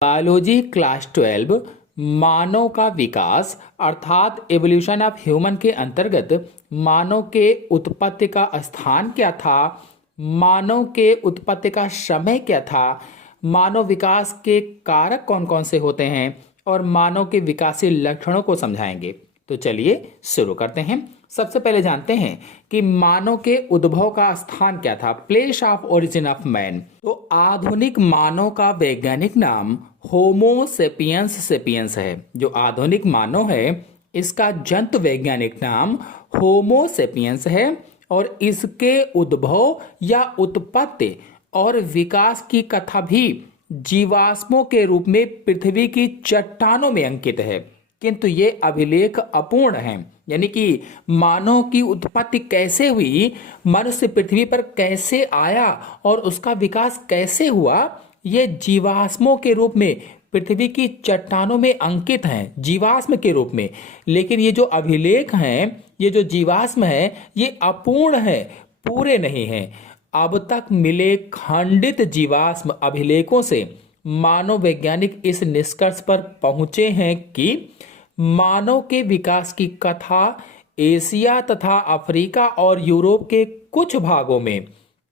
Biology class 12 मानव का विकास अर्थात evolution of human के अंतर्गत मानव के उत्पत्ति का स्थान क्या था, मानव के उत्पत्ति का समय क्या था, मानव विकास के कारक कौन कौन से होते हैं और मानव के विकासीय लक्षणों को समझाएंगे। तो चलिए शुरू करते हैं। सबसे पहले जानते हैं कि मानव के उद्भव का स्थान क्या था, place of origin of man. तो आधुनिक मानव का वैज्ञानिक नाम होमो सेपियंस सेपियंस है। जो आधुनिक मानव है इसका जंतु वैज्ञानिक नाम होमो सेपियंस है और इसके उद्भव या उत्पत्ति और विकास की कथा भी जीवाश्मों के रूप में पृथ्वी की चट्टानों में अंकित है, किंतु ये अभिलेख अपूर्ण हैं। यानी कि मानव की उत्पत्ति कैसे हुई, मनुष्य पृथ्वी पर कैसे आया और उसका विकास कैसे हुआ, ये जीवाश्मों के रूप में पृथ्वी की चट्टानों में अंकित हैं, जीवाश्म के रूप में। लेकिन ये जो अभिलेख हैं, ये जो जीवाश्म है, ये अपूर्ण है, पूरे नहीं हैं। अब तक मिले खंडित जीवाश्म अभिलेखों से मानव वैज्ञानिक इस निष्कर्ष पर पहुंचे हैं कि मानव के विकास की कथा एशिया तथा अफ्रीका और यूरोप के कुछ भागों में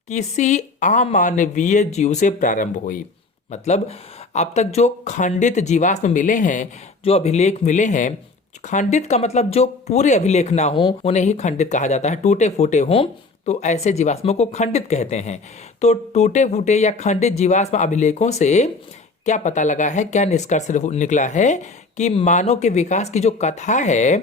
किसी अमानवीय जीव से प्रारंभ हुई। मतलब अब तक जो खंडित जीवाश्म मिले हैं, जो अभिलेख मिले हैं, खंडित का मतलब जो पूरे अभिलेख ना हो उन्हें ही खंडित कहा जाता है, टूटे फूटे हों तो ऐसे जीवाश्मों को खंडित कहते हैं। तो टूटे फूटे या खंडित जीवाश्म अभिलेखों से क्या पता लगा है, क्या निष्कर्ष निकला है कि मानव के विकास की जो कथा है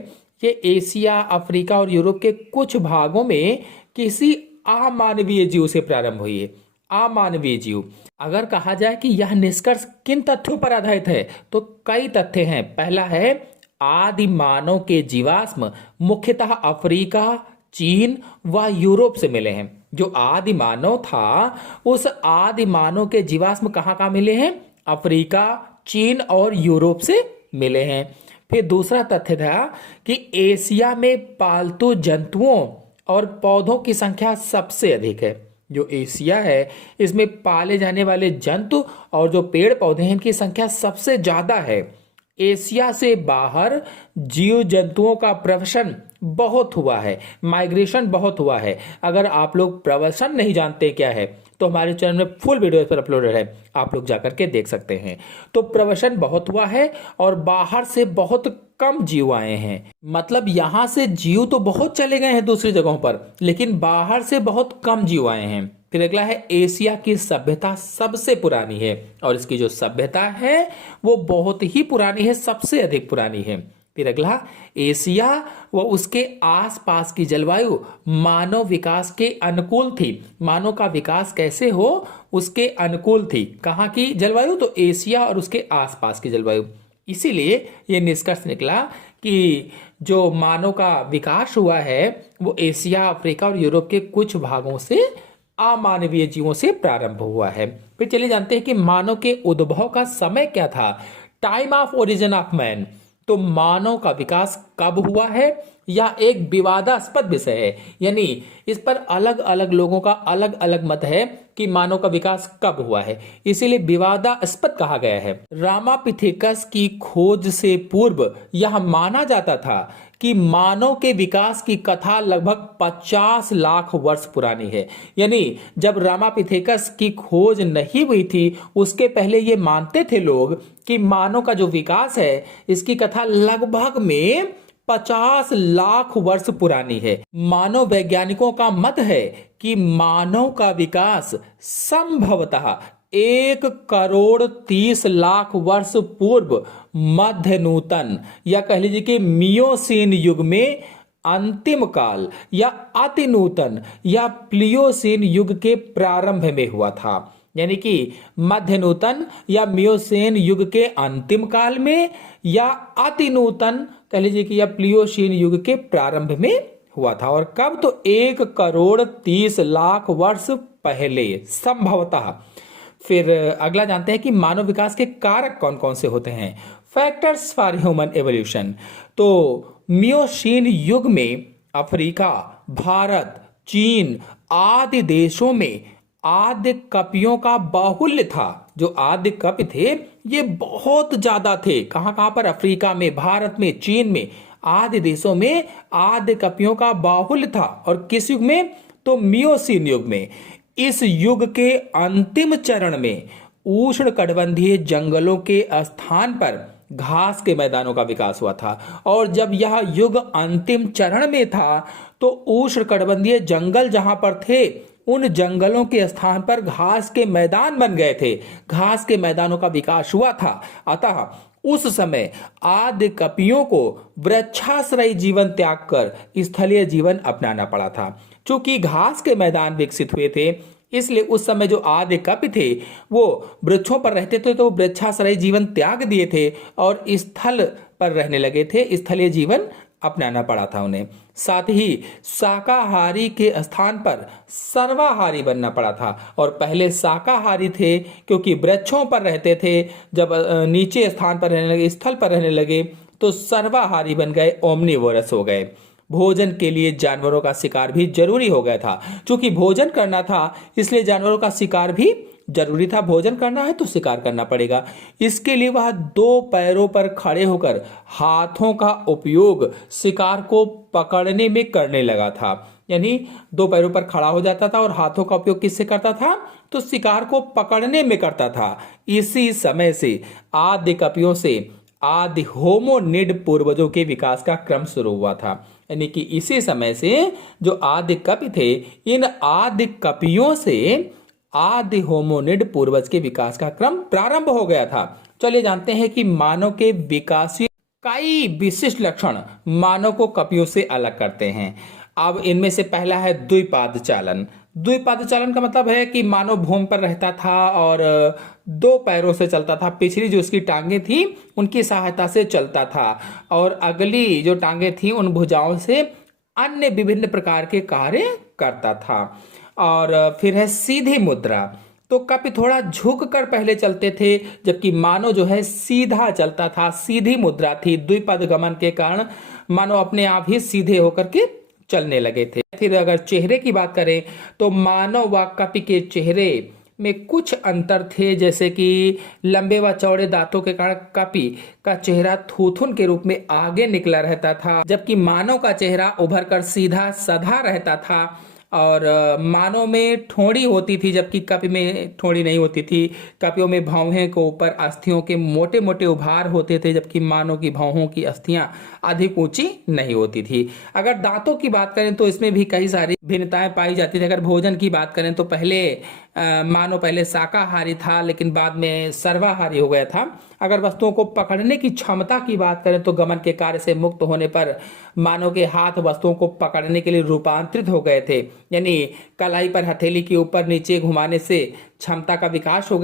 ये एशिया, अफ्रीका और यूरोप के कुछ भागों में किसी अमानवीय जीव से प्रारंभ हुई है। अमानवीय जीव। अगर कहा जाए कि यह निष्कर्ष किन तथ्यों पर आधारित है तो कई तथ्य हैं। पहला है आदि मानव के जीवाश्म मुख्यतः अफ्रीका, चीन व यूरोप से मिले हैं। जो आदि मानव था उस आदि मानव के जीवाश्म कहाँ मिले हैं, अफ्रीका, चीन और यूरोप से मिले हैं। फिर दूसरा तथ्य था कि एशिया में पालतू जंतुओं और पौधों की संख्या सबसे अधिक है। जो एशिया है इसमें पाले जाने वाले जंतु और जो पेड़ पौधे हैं इनकी संख्या सबसे ज्यादा है। एशिया से बाहर जीव जंतुओं का प्रवसन बहुत हुआ है, माइग्रेशन बहुत हुआ है। अगर आप लोग प्रवसन नहीं जानते क्या है तो हमारे चैनल में फुल वीडियो इस पर अपलोडेड है, आप लोग जाकर के देख सकते हैं। तो प्रवसन बहुत हुआ है और बाहर से बहुत कम जीव आए हैं। मतलब यहां से जीव तो बहुत चले गए हैं दूसरी जगहों पर, लेकिन बाहर से बहुत कम जीव आए हैं। फिर अगला है एशिया की सभ्यता सबसे पुरानी है और इसकी जो सभ्यता है वो बहुत ही पुरानी है, सबसे अधिक पुरानी है। फिर अगला एशिया व उसके आसपास की जलवायु मानव विकास के अनुकूल थी। मानव का विकास कैसे हो उसके अनुकूल थी। कहाँ की जलवायु, तो एशिया और उसके आसपास की जलवायु। इसीलिए ये निष्कर्ष निकला कि जो मानव का विकास हुआ है वो एशिया, अफ्रीका और यूरोप के कुछ भागों से अमानवीय जीवों से प्रारंभ हुआ है। फिर चलिए जानते हैं कि मानव के उद्भव का समय क्या था, time of origin of man. तो मानव का विकास कब हुआ है यह एक विवादास्पद विषय है। यानी इस पर अलग अलग लोगों का अलग अलग मत है कि मानव का विकास कब हुआ है, इसीलिए विवादास्पद कहा गया है। रामापिथेकस की खोज से पूर्व यह माना जाता था कि मानव के विकास की कथा लगभग 50 लाख वर्ष पुरानी है। यानी जब रामापिथेकस की खोज नहीं हुई थी उसके पहले ये मानते थे लोग कि मानव का जो विकास है इसकी कथा लगभग में 50 लाख वर्ष पुरानी है। मानव वैज्ञानिकों का मत है कि मानव का विकास संभवतः 1,30,00,000 वर्ष पूर्व मध्य नूतन या कह लीजिए कि मियोसीन युग में अंतिम काल या अति नूतन या प्लियोसीन युग के प्रारंभ में हुआ था। यानी कि मध्य नूतन या मियोसीन युग के अंतिम काल में या अति नूतन कह लीजिए कि या प्लियोसीन युग के प्रारंभ में हुआ था। और कब, तो 1,30,00,000 वर्ष पहले संभवतः। फिर अगला जानते हैं कि मानव विकास के कारक कौन कौन से होते हैं, फैक्टर्स फॉर ह्यूमन एवोल्यूशन। तो मियोसीन युग में अफ्रीका, भारत, चीन आदि देशों में आद्य कपियों का बाहुल्य था। जो आद्य कपि थे ये बहुत ज्यादा थे। कहां कहां पर? अफ्रीका में, भारत में, चीन में, आदि देशों में आद्य कपियों का बाहुल्य था। और किस युग में? तो मियोसीन युग में। इस युग के अंतिम चरण में उष्णकटिबंधीय जंगलों के स्थान पर घास के मैदानों का विकास हुआ था। और जब यह युग अंतिम चरण में था तो उष्णकटिबंधीय जंगल जहां पर थे उन जंगलों के स्थान पर घास के मैदान बन गए थे। घास के मैदानों का विकास हुआ था। अतः उस समय आद्य कपियों को वृक्षाश्रयी जीवन त्याग कर स्थलीय जीवन अपनाना पड़ा था। चूंकि घास के मैदान विकसित हुए थे इसलिए उस समय जो आद्य कपि थे वो वृक्षों पर रहते थे, तो वृक्षाश्रयी जीवन त्याग दिए थे और स्थल पर रहने लगे थे। स्थलीय जीवन अपनाना पड़ा था उन्हें। साथ ही शाकाहारी के स्थान पर सर्वाहारी बनना पड़ा था। और पहले शाकाहारी थे क्योंकि वृक्षों पर रहते थे, जब नीचे स्थान पर रहने लगे, स्थल पर रहने लगे तो सर्वाहारी बन गए, ओमनिवोरस हो गए। भोजन के लिए जानवरों का शिकार भी जरूरी हो गया था। क्योंकि भोजन करना था इसलिए जानवरों का शिकार भी जरूरी था। भोजन करना है तो शिकार करना पड़ेगा। इसके लिए वह दो पैरों पर खड़े होकर हाथों का उपयोग शिकार को पकड़ने में करने लगा था। यानी दो पैरों पर खड़ा हो जाता था और हाथों का उपयोग किससे करता था? तो शिकार को पकड़ने में करता था। इसी समय से आद्य कपियों से आदि होमोनिड पूर्वजों के विकास का क्रम शुरू हुआ था। यानी कि इसी समय से जो आदि कपि थे इन आदि कपियों से आदि होमोनिड पूर्वज के विकास का क्रम प्रारंभ हो गया था। चलिए जानते हैं कि मानव के विकासीय कई विशिष्ट लक्षण मानव को कपियों से अलग करते हैं। अब इनमें से पहला है द्विपाद चालन। द्विपाद चालन का मतलब है कि मानव भूमि पर रहता था और दो पैरों से चलता था। पिछली जो उसकी टांगे थी उनकी सहायता से चलता था और अगली जो टांगे थी उन भुजाओं से अन्य विभिन्न प्रकार के कार्य करता था। और फिर है सीधी मुद्रा। तो कपि थोड़ा झुक कर पहले चलते थे जबकि मानव जो है सीधा चलता था। सीधी मुद्रा थी। द्विपद गमन के कारण मानव अपने आप ही सीधे होकर के चलने लगे थे। फिर अगर चेहरे की बात करें तो मानव व कपि के चेहरे में कुछ अंतर थे, जैसे कि लंबे व चौड़े दांतों के कारण कपि का चेहरा थूथुन के रूप में आगे निकला रहता था, जबकि मानव का चेहरा उभर कर सीधा सधा रहता था। और मानव में ठोड़ी होती थी जबकि कपि में ठोड़ी नहीं होती थी। कपियों में भौहें को ऊपर अस्थियों के मोटे मोटे उभार होते थे जबकि मानव की भौहों की अस्थियां अधिक ऊंची नहीं होती थी। अगर दांतों की बात करें तो इसमें भी कई सारी भिन्नताएं पाई जाती थी। अगर भोजन की बात करें तो मानव पहले शाकाहारी था लेकिन बाद में सर्वाहारी हो गया था। अगर वस्तुओं को पकड़ने की क्षमता की बात करें तो गमन के कार्य से मुक्त होने पर मानव के हाथ वस्तुओं को पकड़ने के लिए रूपांतरित हो गए थे। यानी कलाई पर हथेली के ऊपर नीचे घुमाने से क्षमता का विकास हो गया।